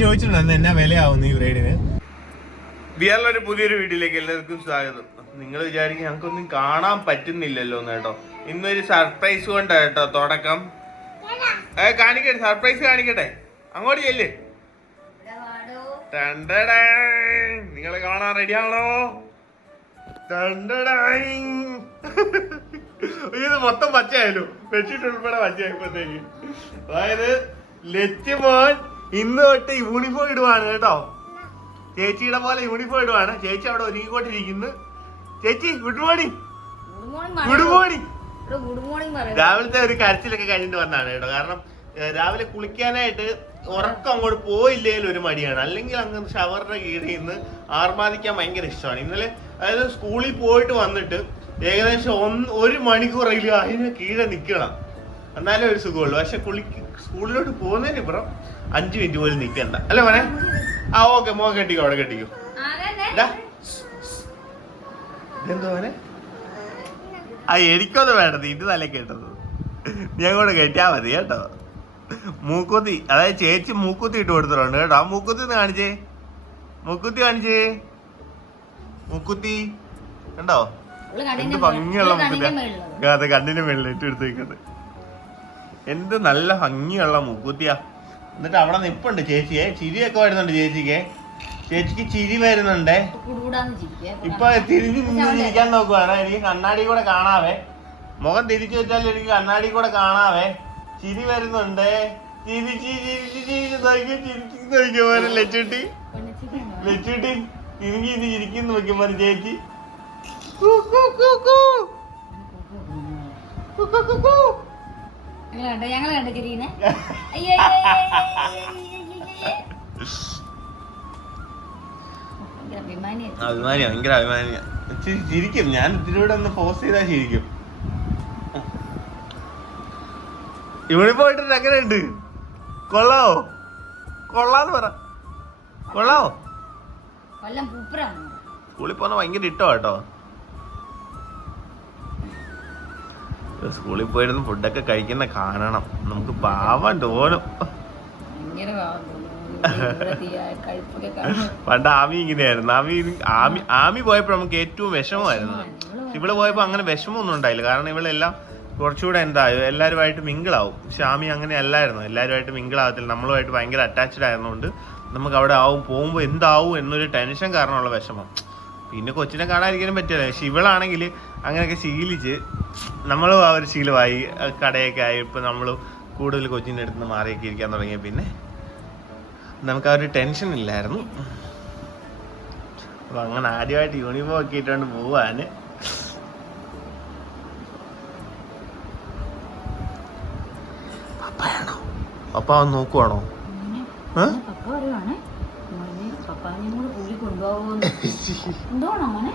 ചോദിച്ചിട്ടുണ്ട് എന്നാ വിലയാവുന്നു ഈ ബ്രൈഡിന് ബിയറിലൊരു പുതിയൊരു വീട്ടിലേക്ക് എല്ലാവർക്കും സ്വാഗതം. നിങ്ങൾ വിചാരിക്കും ഞങ്ങൾക്കൊന്നും കാണാൻ പറ്റുന്നില്ലല്ലോ എന്ന് കേട്ടോ. ഇന്നൊരു സർപ്രൈസ് കൊണ്ടാ കേട്ടോ തുടക്കം. ഏ കാണിക്കട്ടെ സർപ്രൈസ് കാണിക്കട്ടെ. അങ്ങോട്ട് ചെല്ലേ. നിങ്ങൾ കാണാൻ റെഡിയാണോ ഇത് മൊത്തം പച്ചയായാലും ബെഡ്ഷീറ്റ് ഉൾപ്പെടെ പച്ചയായപ്പോഴത്തേക്ക്. അതായത് ലച്ചുമോൻ ഇന്ന് തൊട്ട് യൂണിഫോം ഇടുവാണ് കേട്ടോ. ചേച്ചിയുടെ പോലെ യൂണിഫോം ഇടുവാണ്. ചേച്ചി അവിടെ ഒരുങ്ങിക്കൊണ്ടിരിക്കുന്നു. ചേച്ചി good morning good morning good morning പറയാം. രാവിലത്തെ ഒരു കരച്ചിലൊക്കെ കഴിഞ്ഞിട്ട് വന്നാണ് കേട്ടോ. കാരണം രാവിലെ കുളിക്കാനായിട്ട് ഉറക്കം അങ്ങോട്ട് പോയില്ലേലും ഒരു മടിയാണ്. അല്ലെങ്കിൽ അങ്ങ് ഷവറിന്റെ കീഴിൽ നിന്ന് ആർമാദിക്കാൻ ഭയങ്കര ഇഷ്ടമാണ്. ഇന്നലെ അതായത് സ്കൂളിൽ പോയിട്ട് വന്നിട്ട് ഏകദേശം ഒന്ന് ഒരു മണിക്കൂറെങ്കിലും അതിന് കീഴെ നിൽക്കണം. എന്നാലേ ഒരു സുഖമുള്ളൂ. പക്ഷെ കുളി സ്കൂളിലോട്ട് പോകുന്നതിന് ഇപ്പുറം അഞ്ചു മിനിറ്റ് പോലും നിൽക്കണ്ട. അല്ലേ മോനെ? ആ ഓക്കെ മോൻ കെട്ടിക്കോ അവിടെ കെട്ടിക്കോ. ഇതെന്തോ മോനെ? ആ എനിക്കൊന്നും വേണ്ടത് ഇത് തല കേട്ടത് ഞാൻ കൂടെ കെട്ടിയാ മതി കേട്ടോ. മൂക്കുത്തി അതായത് ചേച്ചി മൂക്കുത്തി ഇട്ട് കൊടുത്തിട്ടുണ്ട് കേട്ടോ. ആ മൂക്കുത്തി ഒന്ന് കാണിച്ചേ. മൂക്കുത്തി കാണിച്ചേ. മൂക്കുത്തി കണ്ടോ? എന്ത് ഭംഗിയുള്ള മൂക്കുത്തി അതെ കണ്ണിന് മേളിൽ ഇട്ട് എടുത്തേക്കത് എന്ത് നല്ല ഭംഗിയുള്ള മുക്കുത്തിയാ. എന്നിട്ട് അവിടെ നിപ്പുണ്ട് ചേച്ചിയെ. ചിരിയൊക്കെ വരുന്നുണ്ട് ചേച്ചിക്ക്. ചേച്ചിക്ക് ചിരി വരുന്നുണ്ട്. ഇപ്പൊ തിരിഞ്ഞു ഇരിക്കാൻ നോക്കുവാണ് എനിക്ക് കണ്ണാടി കൂടെ കാണാവേ. മുഖം തിരിച്ചു വെച്ചാൽ എനിക്ക് കണ്ണാടി കൂടെ കാണാവേ. ചിരി വരുന്നുണ്ട്. ചിരി ചിരി ചിരി ചിരി നോക്കി ചിരിച്ച് നോക്കിയപ്പോ ലച്ചുട്ടി. ലച്ചുട്ടി തിരിഞ്ഞു ഇത് ചിരിക്കുന്നു നോക്കിയ പോലെ ചേച്ചി. കൂ, കൂ, കൂ, കൂ. കൂ, കൂ, കൂ, അയ്യോ. ഭയങ്കര അഭിമാനിയാ. അഭിമാനിയാ ഭയങ്കര അഭിമാനിയാ. ചിരിക്കും. ഞാൻ ഇതിലൂടെ ഒന്ന് പോസ്റ്റ് ചെയ്താൽ ചിരിക്കും. ഇവിടെ പോയിട്ട് എങ്ങനെയുണ്ട് കൊള്ളാവോ കൊള്ളാന്ന് പറ. കൊള്ളാവോ കൊല്ലം പൂപ്പരാണ് സ്കൂളിൽ പോകുന്ന ഭയങ്കര ഇട്ടോ കേട്ടോ. സ്കൂളിൽ പോയിരുന്ന് ഫുഡൊക്കെ കഴിക്കുന്ന കാണണം. നമുക്ക് പാവം തോന്നും. പണ്ട് ആമി ഇങ്ങനെയായിരുന്നു. ആമി ആമി ആമി പോയപ്പോൾ നമുക്ക് ഏറ്റവും വിഷമമായിരുന്നു. ഇവിടെ പോയപ്പോൾ അങ്ങനെ വിഷമമൊന്നും ഉണ്ടായില്ല. കാരണം ഇവളെല്ലാം കുറച്ചുകൂടെ എന്തായാലും എല്ലാവരുമായിട്ട് മിങ്കിളാവും. പക്ഷെ ആമി അങ്ങനെ അല്ലായിരുന്നു. എല്ലാവരുമായിട്ട് മിങ്കിളാവത്തില്ല നമ്മളുമായിട്ട് ഭയങ്കര അറ്റാച്ച്ഡ് ആയതുകൊണ്ട് നമുക്ക് അവിടെ ആവും പോകുമ്പോൾ എന്താവും എന്നൊരു ടെൻഷൻ കാരണമുള്ള വിഷമം. പിന്നെ കൊച്ചിനെ കാണാതിരിക്കാനും പറ്റില്ല. പക്ഷെ ഇവളാണെങ്കിൽ അങ്ങനെയൊക്കെ ശീലിച്ച് നമ്മളും ആ ഒരു ശീലമായി കടയൊക്കെ ആയി. ഇപ്പം നമ്മൾ കൂടുതൽ കൊച്ചിന്റെ അടുത്ത് നിന്ന് മാറിയൊക്കെ ഇരിക്കാൻ തുടങ്ങിയ പിന്നെ നമുക്ക് ആ ഒരു ടെൻഷൻ ഇല്ലായിരുന്നു. അപ്പം അങ്ങനെ ആദ്യമായിട്ട് യൂണിഫോം ഒക്കെ ഇട്ടുകൊണ്ട് പോവാൻ പപ്പയാണോ? പപ്പ വന്ന് നോക്കുവാണോ? ഏ? പപ്പ പറയുവാണ് പപ്പാനെ കൂടെ കൂടി കൊണ്ടുപോകുമെന്ന് കൊണ്ടുപോകണോ മോനെ?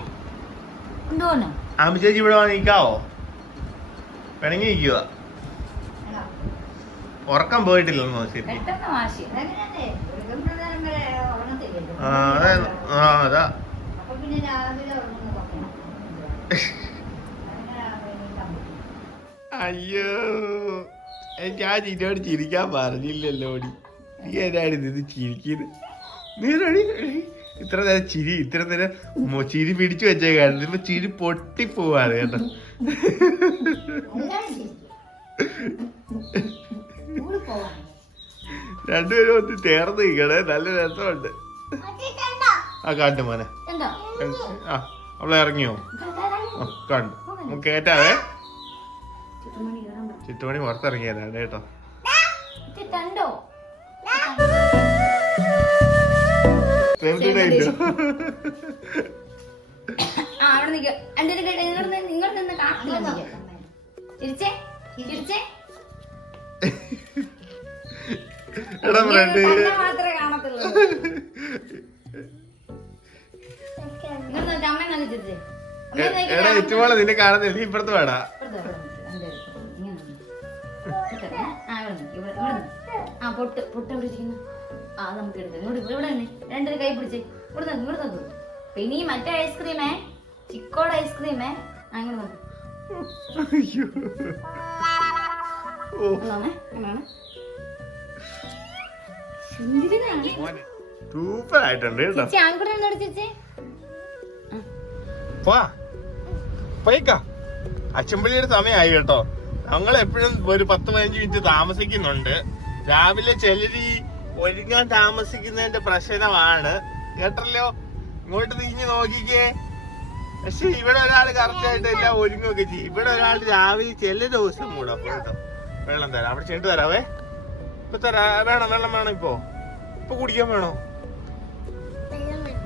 ആമി ചേച്ചി ഇവിടെ വന്ന് വേണമെങ്കിൽ പിണങ്ങി നിൽക്കുക ഉറക്കം പോയിട്ടില്ലെന്നോ ശരി. അയ്യോ എനിക്ക് ആ അതെ. ആ അതാ. അയ്യോ. ഞാൻ നിന്നോട് ചിരിക്കാൻ പറഞ്ഞില്ലല്ലോ ഓടി നീ എന്നാണ് ഇത് ചിരിക്കുന്നത് നീ? ഇത്ര നേരം ചിരി ഇത്ര നേരം ചിരി പിടിച്ചു വെച്ചേക്കാണ് ഇപ്പൊ ചിരി പൊട്ടിപ്പോവാണ് കേട്ടോ. രണ്ടുപേരും ഒന്ന് ചേർന്ന് നിൽക്കണേ. നല്ല രസമുണ്ട്. ആ കണ്ടു മോനെ. ആ അവളെ ഇറങ്ങിയോ? ആ കണ്ടു. നമുക്ക് കേറ്റാവേ. ചുറ്റുമണി പുറത്തിറങ്ങിയതാണ് കേട്ടോ. ഇത്? ആ അവിടെ നിൽക്കുക കൈ ഇങ്ങോട്ട് നിന്ന് ഇങ്ങോട്ട് നിന്ന് കാണില്ല ചിരിച്ചേ ചിരിച്ചേ. എടാ ഫ്രണ്ട് തന്നെ മാത്രമേ കാണത്തുള്ളൂ. എടാ ചുറ്റുമോളെ നിന്നെ കാണുന്നില്ല നീ ഇപ്പുറത്ത് വേടാ. ആ പൊട്ട് പൊട്ട് എവിടെ ഇരിക്കുന്നു? ആ നമുക്ക് എടുക്കാം. ഇങ്ങോട്ട് ഇവിടെ ഇവിടെ നിന്ന് രണ്ടര കൈ പിടിച്ച്. ഇവിടെ നിന്ന് ഇവിടെ തന്നു. പിന്നെ ഈ മറ്റേ ഐസ്ക്രീമേ ചിക്കോടെ ഐസ്ക്രീമേ അങ്ങോട്ട് ഇങ്ങനെയാണ് സൂപ്പർ ആയിട്ടുണ്ട് കേട്ടോ. അച്ചമ്പള്ളിയുടെ സമയമായി കേട്ടോ. ഞങ്ങൾ എപ്പോഴും ഒരു പത്ത് പതിനഞ്ച് മിനിറ്റ് താമസിക്കുന്നുണ്ട്. രാവിലെ ചിലര് ഈ ഒരുങ്ങാൻ താമസിക്കുന്നതിന്റെ പ്രശ്നമാണ്. കേട്ടല്ലോ? ഇങ്ങോട്ട് തിരിഞ്ഞു നോക്കിക്കേ. പക്ഷെ ഇവിടെ ഒരാൾ കറക്റ്റ് ആയിട്ട് എല്ലാം ഒരുങ്ങുകയൊക്കെ ചെയ്യും. ഇവിടെ ഒരാൾ രാവിലെ ചില ദിവസം കൂടെ അപ്പൊ കേട്ടോ. വെള്ളം തരാം. അവിടെ ചെന്നിട്ട് തരാവേ. ഇപ്പൊ തരാ. വേണം വെള്ളം വേണം ഇപ്പോ. ഇപ്പൊ കുടിക്കാൻ വേണോ?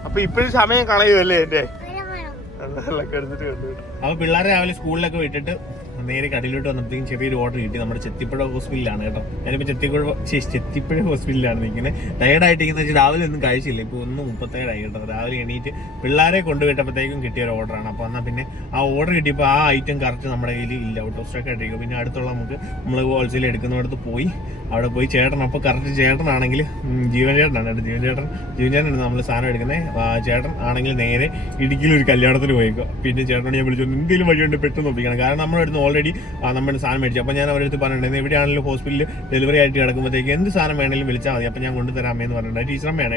അപ്പൊ ഇപ്പഴും സമയം കളയുമല്ലേ എന്റെ? അപ്പൊ പിള്ളേരെ രാവിലെ സ്കൂളിലൊക്കെ വിട്ടിട്ട് നേരെ കടയിലോട്ട് വന്നപ്പോഴത്തേക്കും ചെറിയൊരു ഓർഡർ കിട്ടി. നമ്മുടെ ചെത്തിപ്പുഴ ഹോസ്പിറ്റലിലാണ് കേട്ടോ. ഞാനിപ്പോൾ ചെത്തിപ്പുഴ ചെത്തിപ്പുഴ ഹോസ്പിറ്റലിലാണ് നിൽക്കുന്നത് ടയർഡായിട്ടിരിക്കുന്ന വെച്ചാൽ രാവിലെ ഒന്നും കഴിച്ചില്ല. ഇപ്പോൾ ഒന്ന് മുപ്പത്തേഴായി കേട്ടോ. രാവിലെ എണീറ്റ് പിള്ളേരെ കൊണ്ടുപോയിട്ടപ്പോഴത്തേക്കും കിട്ടിയ ഒരു ഓർഡറാണ് അപ്പോൾ എന്നാൽ പിന്നെ ആ ഓർഡർ കിട്ടിയപ്പോൾ ആ ഐറ്റം കറക്റ്റ് നമ്മുടെ കയ്യിൽ ഇല്ല. ഔട്ട് ഓഫ് സ്റ്റോക്ക് ആയിട്ടിരിക്കും പിന്നെ അടുത്തുള്ള നമുക്ക് നമ്മൾ ഹോൾസെയിൽ എടുക്കുന്നിടത്ത് പോയി. അവിടെ പോയി ചേട്ടൻ അപ്പോൾ കറക്റ്റ് ചേട്ടനാണെങ്കിൽ ജീവൻ ചേട്ടനാണ് കേട്ടോ. ജീവൻ ചേട്ടൻ ജീവൻ ചേട്ടനാണ് നമ്മൾ സാധനം എടുക്കുന്നത് ചേട്ടൻ ആണെങ്കിൽ നേരെ ഇടുക്കിയിൽ ഒരു കല്യാണത്തിന് പോയിക്കോ. പിന്നെ ചേട്ടനോട് ഞാൻ വിളിച്ചു എന്തെങ്കിലും വഴിയുണ്ട് പെട്ടെന്ന് ഒപ്പിക്കണം. കാരണം നമ്മുടെ അടുത്ത് ഓൾറെഡി നമ്മൾ സാധനം മേടിച്ചു. അപ്പോൾ ഞാൻ അവരടുത്ത് അടുത്ത് പറഞ്ഞിട്ടുണ്ടായിരുന്നു എവിടെയാണെങ്കിലും ഹോസ്പിറ്റലിൽ ഡെലിവറി ആയിട്ട് കിടക്കുമ്പോഴത്തേക്ക് എന്ത് സാധനം വേണമെങ്കിലും വിളിച്ചാൽ മതി. അപ്പോൾ ഞാൻ കൊണ്ടുതരാമേ എന്ന് പറഞ്ഞിട്ടുണ്ട്. ടീച്ചറമ്മയാണ്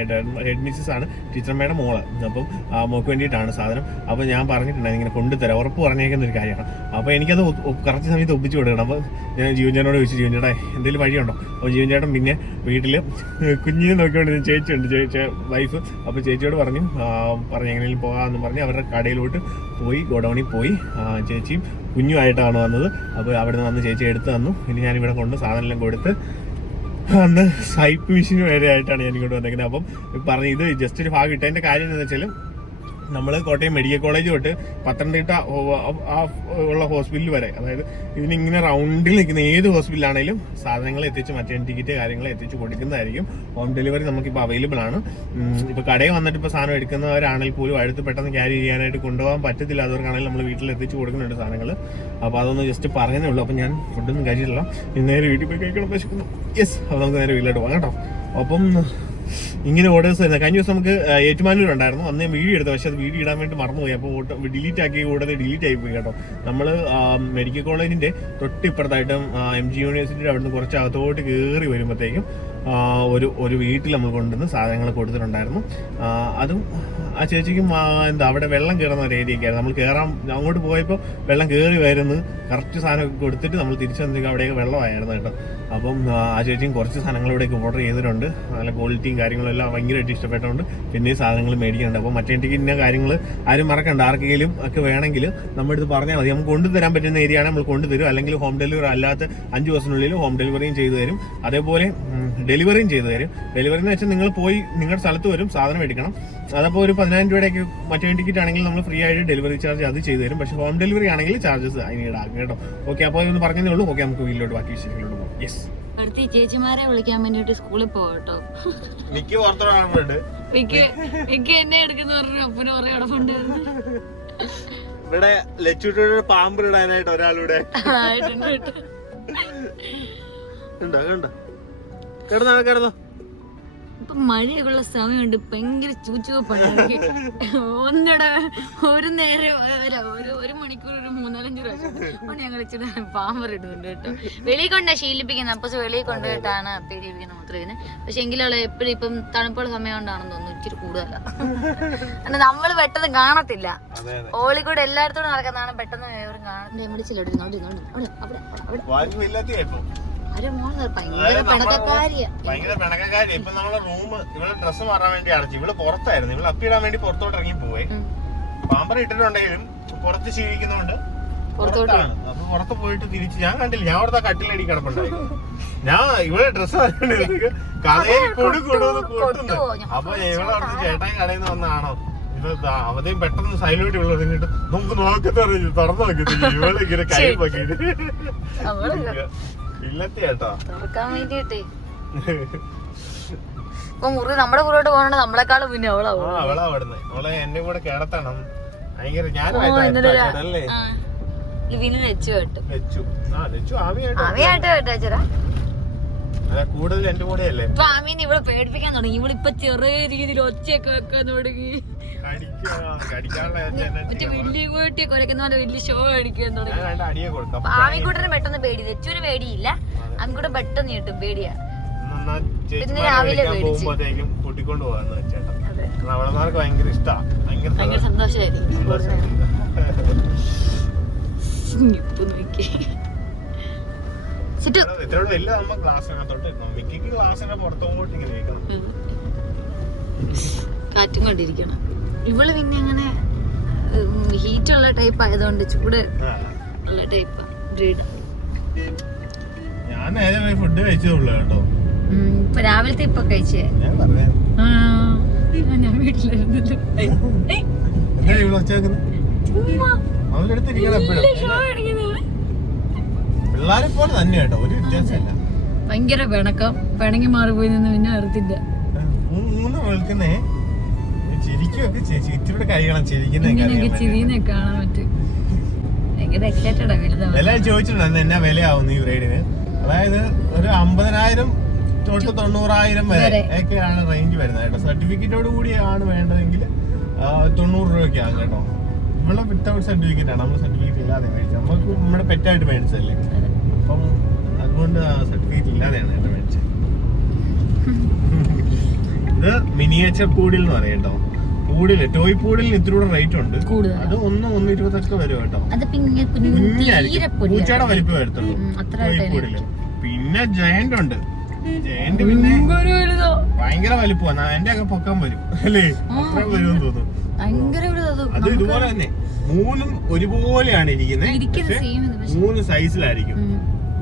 ഹെഡ് മിസ്സസ് ആണ്. ടീച്ചറമ്മയുടെ മോൾ. അപ്പം മോക്ക് വേണ്ടിയിട്ടാണ് സാധനം. അപ്പോൾ ഞാൻ പറഞ്ഞിട്ടുണ്ടായിരുന്നു ഇങ്ങനെ കൊണ്ടുതരാം ഉറപ്പ് പറഞ്ഞേക്കുന്ന ഒരു കാര്യമാണ്. അപ്പോൾ എനിക്കത് കറക്റ്റ് സമയത്ത് ഒപ്പിച്ച് കൊടുക്കണം അപ്പോൾ ഞാൻ ജീവൻ ചേട്ടനോട് ചോദിച്ചു ജീവൻ ചേട്ടാ എന്തെങ്കിലും വഴിയുണ്ടോ? അപ്പോൾ ജീവൻ ചേട്ടൻ പിന്നെ വീട്ടിൽ കുഞ്ഞിനെ നോക്കിക്കൊണ്ട് ചേച്ചിയുണ്ട് ചേച്ചി വൈഫ് അപ്പോൾ ചേച്ചിയോട് പറഞ്ഞു പറഞ്ഞു എങ്ങനെയും പോകാമെന്ന് പറഞ്ഞ് അവരുടെ കടയിലോട്ട് പോയി ഗോഡൗണിൽ പോയി. ചേച്ചിയും കുഞ്ഞുമായിട്ടാണ് വന്നത്. അപ്പോൾ അവിടെ നിന്ന് വന്ന് ചേച്ചി എടുത്ത് തന്നു. ഇനി ഞാനിവിടെ കൊണ്ട് സാധനം എല്ലാം കൊടുത്ത് അന്ന് സൈപ്പ് മെഷീൻ വരെ ആയിട്ടാണ് ഞാൻ ഇങ്ങോട്ട് വന്നേക്കുന്നത്. അപ്പം പറഞ്ഞു ഇത് ജസ്റ്റ് ഒരു ഭാഗം ഇട്ടതിന്റെ കാര്യം എന്താണെന്ന് വെച്ചാൽ നമ്മൾ കോട്ടയം മെഡിക്കൽ കോളേജ് തൊട്ട് പത്തനംതിട്ട ആ ഉള്ള ഹോസ്പിറ്റൽ വരെ. അതായത് ഇതിനിങ്ങനെ റൗണ്ടിൽ നിൽക്കുന്ന ഏത് ഹോസ്പിറ്റലാണെങ്കിലും സാധനങ്ങൾ എത്തിച്ച് മറ്റേ ടിക്കറ്റ് കാര്യങ്ങൾ എത്തിച്ച് കൊടുക്കുന്നതായിരിക്കും. ഹോം ഡെലിവറി നമുക്കിപ്പോൾ അവൈലബിൾ ആണ്. ഇപ്പോൾ കടയിൽ വന്നിട്ട് ഇപ്പോൾ സാധനം എടുക്കുന്നവരാണെങ്കിൽ പോലും അടുത്ത് പെട്ടെന്ന് ക്യാരി ചെയ്യാനായിട്ട് കൊണ്ടുപോകാൻ പറ്റത്തില്ല. പറ്റത്തില്ലാത്തവർക്കാണെങ്കിൽ നമ്മൾ വീട്ടിൽ എത്തിച്ച് കൊടുക്കുന്നുണ്ട് സാധനങ്ങൾ അപ്പോൾ അതൊന്ന് ജസ്റ്റ് പറഞ്ഞേ ഉള്ളൂ. അപ്പോൾ ഞാൻ ഫുഡൊന്നും കഴിച്ചിട്ടില്ല. ഇന്ന് നേരെ വീട്ടിൽ പോയി കഴിക്കണം യെസ് അപ്പോൾ നമുക്ക് നേരെ വീട്ടിലോട്ട് പോകാം കേട്ടോ. അപ്പം ഇങ്ങനെ ഓർഡേഴ്സ് വരുന്നത്. കഴിഞ്ഞ ദിവസം നമുക്ക് ഏറ്റുമാനൂർ ഉണ്ടായിരുന്നു അന്ന് ഞാൻ വീഡിയോ എടുത്തു പക്ഷേ അത് വീഡിയോ ഇടാൻ വേണ്ടി മറന്നുപോയി. അപ്പോൾ ഓട്ടോ ഡിലീറ്റ് ആക്കി കൂടാതെ ഡിലീറ്റ് ആയി പോയി കേട്ടോ നമ്മൾ മെഡിക്കൽ കോളേജിന്റെ തൊട്ടിപ്പുറത്തായിട്ടും എം ജി യൂണിവേഴ്സിറ്റിയുടെ അവിടുന്ന് കുറച്ച് അകത്തോട്ട് കയറി വരുമ്പോഴത്തേക്കും ഒരു ഒരു വീട്ടിൽ നമ്മൾ കൊണ്ടുവന്ന് സാധനങ്ങൾ കൊടുത്തിട്ടുണ്ടായിരുന്നു. അതും ആ ചേച്ചിക്കും എന്താ അവിടെ വെള്ളം കയറുന്ന ഒരു ആയിരുന്നു നമ്മൾ കയറാൻ അങ്ങോട്ട് പോയപ്പോൾ വെള്ളം കയറി വരുന്നത് കറക്റ്റ് സാധനമൊക്കെ കൊടുത്തിട്ട് നമ്മൾ തിരിച്ചു വന്നേക്കും അവിടെയൊക്കെ വെള്ളമായിരുന്നു കേട്ടോ. അപ്പം ആ, ചേച്ചിയും കുറച്ച് സാധനങ്ങൾ ഇവിടേക്ക് ഓർഡർ ചെയ്തിട്ടുണ്ട്. നല്ല ക്വാളിറ്റിയും കാര്യങ്ങളും എല്ലാം ഭയങ്കരമായിട്ട് ഇഷ്ടപ്പെട്ടുകൊണ്ട് പിന്നെ ഈ സാധനങ്ങൾ മേടിക്കുന്നുണ്ട്. അപ്പോൾ മറ്റേ ഇന്ന കാര്യങ്ങൾ ആരും മറക്കണ്ട. ആർക്കെങ്കിലും ഒക്കെ വേണമെങ്കിൽ നമ്മുടെ അടുത്ത് പറഞ്ഞാൽ മതി. നമുക്ക് കൊണ്ടുതരാൻ പറ്റുന്ന ഏരിയ ആണ് നമ്മൾ കൊണ്ടുതരും അല്ലെങ്കിൽ ഹോം ഡെലിവറി അല്ലാത്ത അഞ്ച് ദിവസത്തിനുള്ളിൽ ഹോം ഡെലിവറിയും ചെയ്തു തരും. അതേപോലെ ഡെലിവറിയും ചെയ്തു തരും ഡെലിവറി എന്ന് വെച്ചാൽ നിങ്ങൾ പോയി നിങ്ങളുടെ സ്ഥലത്ത് വരും സാധനം മേടിക്കണം. അതപ്പോൾ ഒരു പതിനായിരം രൂപയുടെയൊക്കെ മറ്റേ ടിക്കറ്റ് ആണെങ്കിൽ നമ്മൾ ഫ്രീ ആയിട്ട് ഡെലിവറി ചാർജ് അത് ചെയ്തു തരും. പക്ഷേ ഹോം ഡെലിവറി ആണെങ്കിൽ ചാർജസ് അതിന് ഈടാക്കും കേട്ടോ. ഓക്കെ അപ്പോൾ ഒന്ന് പറഞ്ഞതേ ഉള്ളൂ. ഓക്കെ നമുക്ക് വീട്ടിലോട്ട് ബാക്കി വിശേഷങ്ങളോട് പോകാം. യെസ് അടുത്ത് ചേച്ചിമാരെ വിളിക്കാൻ വേണ്ടിട്ട് സ്കൂളിൽ പോകട്ടോ. മിക്ക എന്നെ എടുക്കുന്ന പറഞ്ഞു അപ്പന് കുറെ കിടപ്പുണ്ട് ഇവിടെ ലച്ചൂട്ടോട് പാമ്പ് ഇടാനായിട്ട് ഒരാളിവിടെ. ആയിട്ടുണ്ട് കേട്ടോ. ഉണ്ടോ കണ്ടോ കിടന്നോ കിടന്നോ. ഇപ്പൊ മഴയൊക്കെയുള്ള സമയമുണ്ട് ഭയങ്കര ചൂച്ചുവപ്പുണ്ട് ഒന്നിട ഒരു നേരം ഒരു ഒരു മണിക്കൂർ ഒരു മൂന്നാലഞ്ച് പ്രാവശ്യം. ഞങ്ങൾ ഇച്ചിരി പാമ്പർ ഇടുന്നുണ്ട് കേട്ടോ. വെളിയിൽ കൊണ്ടാ ശീലിപ്പിക്കുന്നത് അപ്പൊ വെളിയിൽ കൊണ്ടുപോയിട്ടാണ് പേരിപ്പിക്കുന്നത് മാത്രം ഇതിന് പക്ഷെ എങ്കിലും എപ്പോഴും ഇപ്പം തണുപ്പുള്ള സമയം കൊണ്ടാണെന്ന് തോന്നുന്നു ഇച്ചിരി കൂടുതലാ. കാരണം നമ്മൾ പെട്ടെന്ന് കാണത്തില്ല. അതെ ഓളിക്കൂടെ എല്ലായിടത്തോടും നടക്കുന്നതാണ് പെട്ടെന്ന് കാണുന്നത് അവിടെ ഇരുന്നോ, അവിടെ അവിടെ. ഭയങ്കര പിണക്കക്കാരി ഇപ്പൊ നമ്മളെ റൂം ഇവൾ ഡ്രസ്സ് മാറാൻ വേണ്ടി അടച്ചു. ഇവൾ പുറത്തായിരുന്നു. ഇവൾ അപ്പിടാൻ വേണ്ടി പുറത്തോട്ട് ഇറങ്ങി പോവേ. പാമ്പർ ഇട്ടിട്ടുണ്ടെങ്കിലും പുറത്ത് ശീലിക്കുന്നോണ്ട് പുറത്തോട്ട്. പുറത്താണ്. അപ്പൊ പുറത്ത് പോയിട്ട് തിരിച്ച് ഞാൻ കണ്ടില്ല. ഞാൻ അവിടുത്തെ കട്ടിലടി കിടപ്പുണ്ടായി ഞാൻ ഇവിടെ ഡ്രസ്സ് കഥയിൽ കൊടു കൊടുന്ന്? ഞാൻ അപ്പൊ ഇവിടെ അവിടുത്തെ ചേട്ടായി കടയിൽ നിന്ന് വന്നാണോ അവധയും പെട്ടെന്ന് സൈലോട്ട് ഉള്ളത് കണ്ടിട്ട് നമുക്ക് നോക്കത്തെ അറിഞ്ഞു തുറന്നു നോക്കത്തില്ല ഇവിടെ ഇങ്ങനെ കൈ ചേട്ടാ തുറക്കാൻ വേണ്ടിട്ടേ ഇപ്പൊ മുറി നമ്മുടെ കൂടെ പോകണ നമ്മളെക്കാളും പിന്നെ അവളാ എന്റെ കൂടെ കിടത്തണം. വെച്ചു കേട്ടു. ആമിയായിട്ട് കേട്ടോ ചേരാ കൂടുതൽ എന്റെ കൂടെ അല്ലേ ഇപ്പൊ ആമീനെ ഇവിടെ പേടിപ്പിക്കാൻ തുടങ്ങി. ഇവളിപ്പൊ ചെറിയ രീതിയിൽ ഒച്ചയൊക്കെ വെക്കാൻ തുടങ്ങി. മറ്റേ. വലിയ കൂട്ടിയെ കുരക്കുന്ന പോലെ വലിയ ഷോ അടിക്കാൻ തുടങ്ങി ആമിക്കൂട്ടന് പെട്ടെന്ന് പേടി തെച്ചൂര് പേടിയില്ല. ആമിക്കൂട്ടൻ പെട്ടെന്ന് കിട്ടും. പേടിയാ. പിന്നെ രാവിലെ കൂട്ടിക്കൊണ്ട് പോകാന്ന് അവളമാർക്ക് ഭയങ്കര ഭയങ്കര സന്തോഷമായിരുന്നു ഇത്രയോട് വലിയ ഇരുന്നു മിക്കിക്ക് ക്ലാസ്സിന്റെ പുറത്തോട്ട് ഇങ്ങനെ കാറ്റും കൊണ്ടിരിക്കണം. ഇവൾ പിന്നെ ഇങ്ങനെ ഹീറ്റ് ഉള്ള ടൈപ്പ് ആയതുകൊണ്ട് ചൂട്. ഉള്ള ടൈപ്പ് ബ്രീഡ് ഞാൻ നേരെ ഫുഡ് കഴിച്ചതുള്ളൂ കേട്ടോ. ഇപ്പൊ രാവിലത്തെ ഇപ്പൊ കഴിച്ചേ? ഞാൻ വീട്ടിലായിരുന്നല്ലോ ഭയങ്കര പിണക്കം പിണങ്ങി മാറിപ്പോയി നിന്ന് പിന്നെ നിർത്തില്ല ചിരിക്കുകയൊക്കെ ചേച്ചി. ഇത്തിരി വേണ്ടി. ചിരിനെ കാണാൻ പറ്റും ഭയങ്കര എല്ലാം ചോദിച്ചിട്ടുണ്ട്. എന്നാ വിലയാവുന്നു ഈ ബ്രൈഡിന് അതായത് ഒരു അമ്പതിനായിരം തൊട്ട് തൊണ്ണൂറായിരം വരെ. ഒക്കെയാണ് റേഞ്ച് വരുന്നത് കേട്ടോ. സർട്ടിഫിക്കറ്റോട് കൂടിയാണ് വേണ്ടതെങ്കിൽ തൊണ്ണൂറ് രൂപയ്ക്ക് ആകും കേട്ടോ. ഇവിടെ വിത്തൗട്ട് സർട്ടിഫിക്കറ്റ് ആണ്. നമ്മൾ സർട്ടിഫിക്കറ്റ് ഇല്ലാതെ മേടിച്ചത്. നമുക്ക് നമ്മുടെ പെറ്റായിട്ട് മേടിച്ചതല്ലേ? അപ്പം അതുകൊണ്ട് സർട്ടിഫിക്കറ്റ് ഇല്ലാതെയാണ് കേട്ടോ മേടിച്ചത്. ഇത് മിനിയേച്ചർ പൂടിൽ എന്ന് പറയും കേട്ടോ. പൂടിൽ ടോയ് പൂടിലിന് ഇത്തിരി റേറ്റ് ഉണ്ട്. അത് ഒന്ന് ഒന്ന് ഇരുപത്തൊക്കെ വരും കേട്ടോ. പൂച്ചയുടെ വലിപ്പം വരത്തുള്ളൂ. ടോയ് പൂടിൽ പിന്നെ ജയന്റ് ഉണ്ട്. ജയന്റ് പിന്നെ ഭയങ്കര വലിപ്പമാണ് എന്റെ ഒക്കെ പൊക്കാൻ വരും. അല്ലേ? അത്ര വരുമെന്ന് തോന്നുന്നു. അത് ഇതുപോലെ തന്നെ. മൂന്നും ഒരുപോലെയാണ് ഇരിക്കുന്നത്. മൂന്ന് സൈസിലായിരിക്കും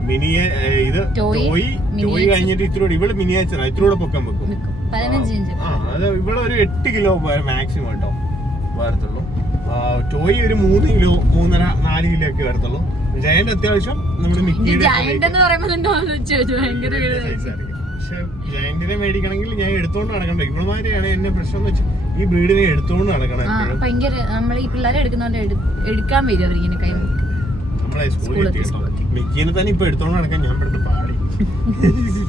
മിനിയെ ഇത് ടോയ്, ടോയ് കഴിഞ്ഞിട്ട് ഇത്തിരി ഇവൾ മിനിയേച്ചർ ഇത്തിരി പൊക്കം വെക്കും. പതിനഞ്ച് അത് ഇവിടെ ഒരു എട്ട് കിലോ മാക്സിമം കേട്ടോ. വരത്തുള്ളൂ. ടോയ് ഒരു മൂന്ന് കിലോ മൂന്നര നാല് കിലോ ഒക്കെ വരത്തുള്ളൂ. ജയന്റ് അത്യാവശ്യം നമ്മുടെ. പക്ഷെ ജയന്റിനെ മേടിക്കണമെങ്കിൽ ഞാൻ എടുത്തോണ്ട് നടക്കണ്ട ഇവളുമാരെയാണ് എന്നെ പ്രശ്നം എന്ന് വെച്ചാൽ ഈ ബ്രീഡിനെ എടുത്തോണ്ട് നടക്കണം ഭയങ്കര നമ്മൾ ഈ പിള്ളേരെ എടുക്കുന്നോണ്ട് എടു- എടുക്കാൻ വരും അവരിങ്ങനെ കൈ നമ്മളെ സ്കൂളിൽ മിക്കീനെ തന്നെ ഇപ്പൊ എടുത്തോണ്ട് നടക്കാൻ ഞാൻ പെടുത്ത് പാടി.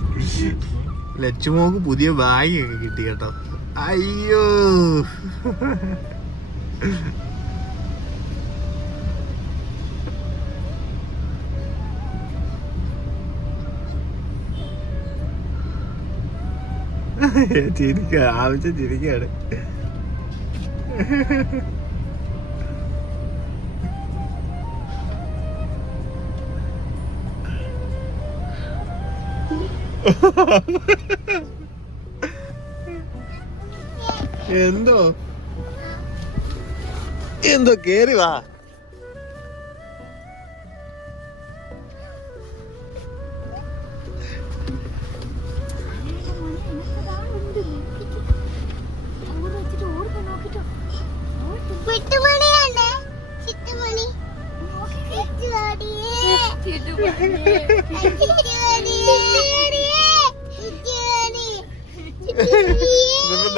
ലച്ചുമോക്ക് പുതിയ ബാഗ് ഒക്കെ കിട്ടി കേട്ടോ. അയ്യോ. ചിരിക്ക ആവശ്യം ചിരിക്കാണ്. എന്തോ? എന്തോ കേറി വാ.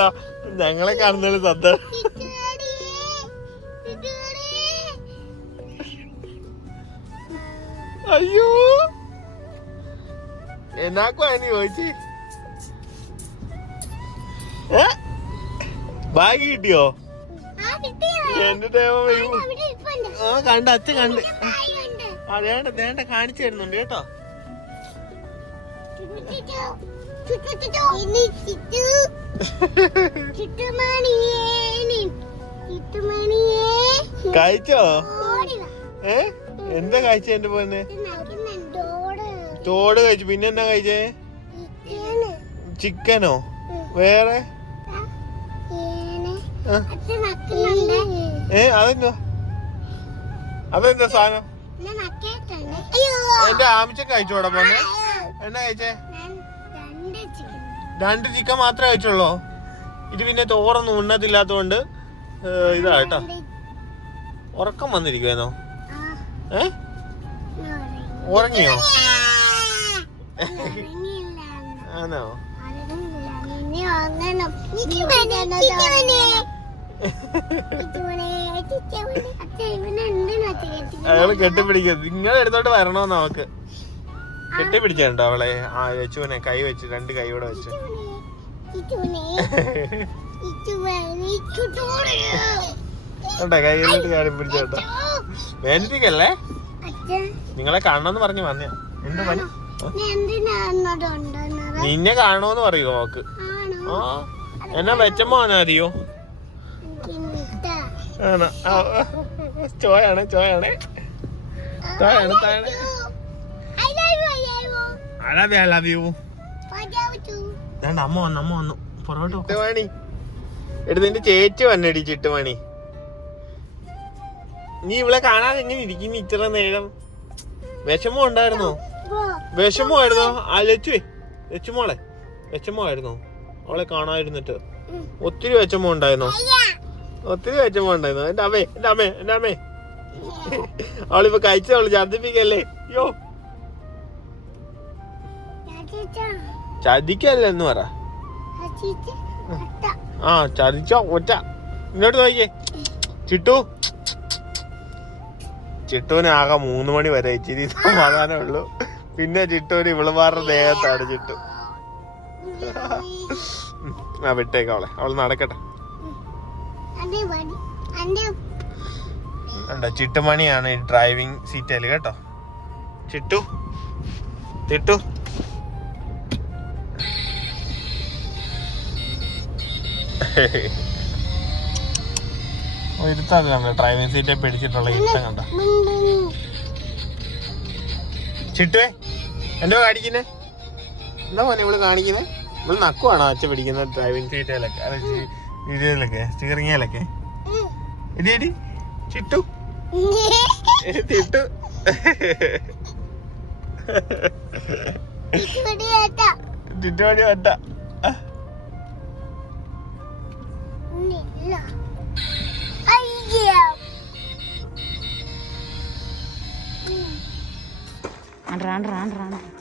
ഇതിപ്പോ ഞങ്ങളെ കാണുന്നതിൽ സന്തോഷം. അയ്യോ. എന്നാക്കുവാ നീ ചോദിച്ച്? ബാഗ് കിട്ടിയോ? എന്റെ ദൈവമേ, ഈ- ആ കണ്ട അച്ഛൻ കണ്ട്. ആ വേണ്ട വേണ്ട കാണിച്ചു തരുന്നുണ്ട് കേട്ടോ. കഴിച്ചോ? ഏ? എന്താ കഴിച്ച എന്റെ പോന്നെ? തോട്. കഴിച്ചു. പിന്നെ എന്നാ കഴിച്ചേ? ചിക്കനോ. വേറെ? ഏ അതെന്തോ? അതെന്താ സാധനം? എന്റെ ആമിച്ചൻ കഴിച്ചോടെ പോന്നെ. എന്നാ കഴിച്ചേ? രണ്ട് ചിക്കൻ മാത്രമേ കഴിച്ചുള്ളോ. ഇത് പിന്നെ തോറൊന്നും ഉണ്ണത്തില്ലാത്തോണ്ട് ഇതാ കേട്ടോ. ഉറക്കം വന്നിരിക്കുവായിരുന്നോ? ഏ? ഉറങ്ങിയോ? ആണോ? അയാൾ കെട്ടിപ്പിടിക്കുന്നത് നിങ്ങൾ എടുത്തോട്ട് വരണോ നമുക്ക്? കെട്ടിപ്പിടിച്ചോ അവളെ? ആ യച്ചുവിനെ കൈ വെച്ച് രണ്ട് കൈയോടെ വെച്ച്. കേട്ടോ കൈ കയറി പിടിച്ചോട്ടോ വേദനിപ്പിക്കല്ലേ നിങ്ങളെ കാണണമെന്ന് പറഞ്ഞു വന്നേ. എന്ത് പണി? നിന്നെ കാണണോന്ന് പറയോ ആണോ ആ എന്നാ വെച്ചമ്മോ അറിയോ എനിക്ക് ഇഷ്ടാ. ആണ്? ആ, ചോയാണ് ചോയാണ്. താഴെ, you. I love you, I love you. I love you too. വേണ്ട അമ്മ വന്നു അമ്മ വന്നു പുറകോട്ട് മണി എടി നിന്റെ ചേച്ചി വന്നെടി ചിട്ടുമണി നീ ഇവളെ കാണാതെ എങ്ങനെ ഇരിക്കുന്നു ഇത്ര നേരം വിഷമം ഉണ്ടായിരുന്നോ. വിഷമമായിരുന്നോ ആ ലച്ചുവേ ലച്ചുമോളെ വിഷമമായിരുന്നോ അവളെ കാണാതിരുന്നിട്ട്. ഒത്തിരി വിഷമം ഉണ്ടായിരുന്നോ ഒത്തിരി വിഷമം ഉണ്ടായിരുന്നോ എന്റെ അമ്മേ എന്റെ അമ്മേ എന്റെ അമ്മേ അവളിപ്പോ കഴിച്ച അവൾ ഛർദിപ്പിക്കല്ലേ അയ്യോ. ചതിക്കല്ലേ എന്ന് പറ. ആ ചതിച്ചോ ഒറ്റ. ഇങ്ങോട്ട് നോക്കിയേ. ചിട്ടു. ചിട്ടുവിന് ആകെ മൂന്ന് മണി വരെ ഇച്ചിരി സമാധാനമേ ഉള്ളൂ. പിന്നെ ചിട്ടുവിന് ഇവളുമാരുടെ ദേഹത്താണ് ചിട്ടു. ആ വിട്ടേക്കവളെ അവൾ. നടക്കട്ടെ. അന്റെ കണ്ടോ ചിട്ടുമണിയാണ് ഡ്രൈവിംഗ് സീറ്റേൽ കേട്ടോ? ചിട്ടു. ചിട്ടു. ഇരുത്തൊക്കെ നമ്മൾ ഡ്രൈവിംഗ് സീറ്റേ പിടിച്ചിട്ടുള്ള ഇരുത്തം കണ്ട? ചിട്ടുവേ എന്തോ കാണിക്കുന്നേ? എന്താ മോനെ ഇവൾ കാണിക്കുന്നേ? ഇവൾ നക്കുവാണോ അച്ഛ പിടിക്കുന്ന ഡ്രൈവിംഗ് സീറ്റിലൊക്കെ അല്ല ഇതിലൊക്കെ സ്റ്റിയറിങ്ങിലൊക്കെ ഇടി ഇടി ചിട്ടു. ചിട്ടു. ചിട്ടു വഴി വട്ട റാൻ റാൻ റാൻ പേടിയില്ലോട്ടോ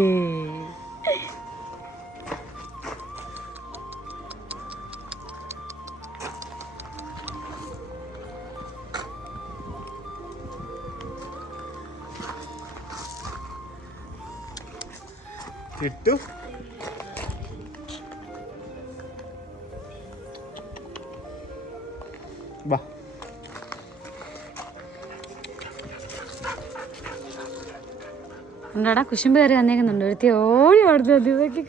അയ്യേ എന്താടാ കുശുമ്പ് കയറി വന്നേക്കുന്നുണ്ട്. ഒരുത്തി ഓടി അവിടുത്തെ ഇതൊക്കെ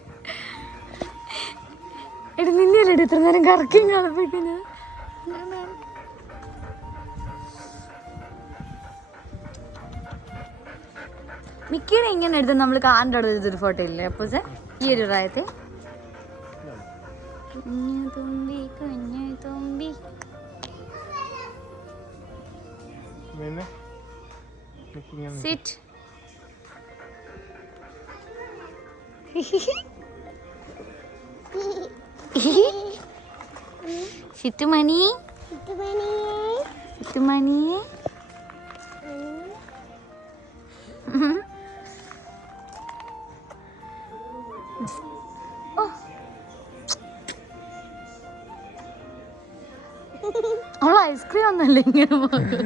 എടി നിന്നെയല്ലേ ഇത്ര നേരം കറക്കിയും കളിപ്പിക്കുന്നത് മിക്കയുടെ ഇങ്ങനെ എടുത്ത് നമ്മൾ കാറിന്റെ അവിടെ എടുത്തൊരു ഫോട്ടോ ഇല്ലേ? അപ്പോൾ ഈ ഒരു പ്രായത്തെ കുഞ്ഞു തുമ്പി കുഞ്ഞു തുമ്പി. സിറ്റ് ചിറ്റുമണി ചിറ്റുമണി അവൾ ഐസ്ക്രീം ഒന്നല്ല ഇങ്ങനെ പോകുന്നത്.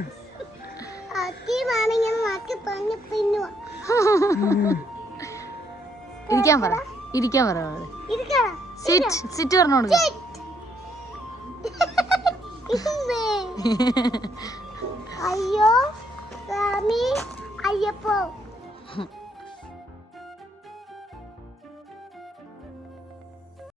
ഇരിക്കാൻ പറ. ഇരിക്കാൻ പറ സിറ്റ് സിറ്റ് പറഞ്ഞു കൊടുക്ക അയ്യോ അയ്യപ്പോ.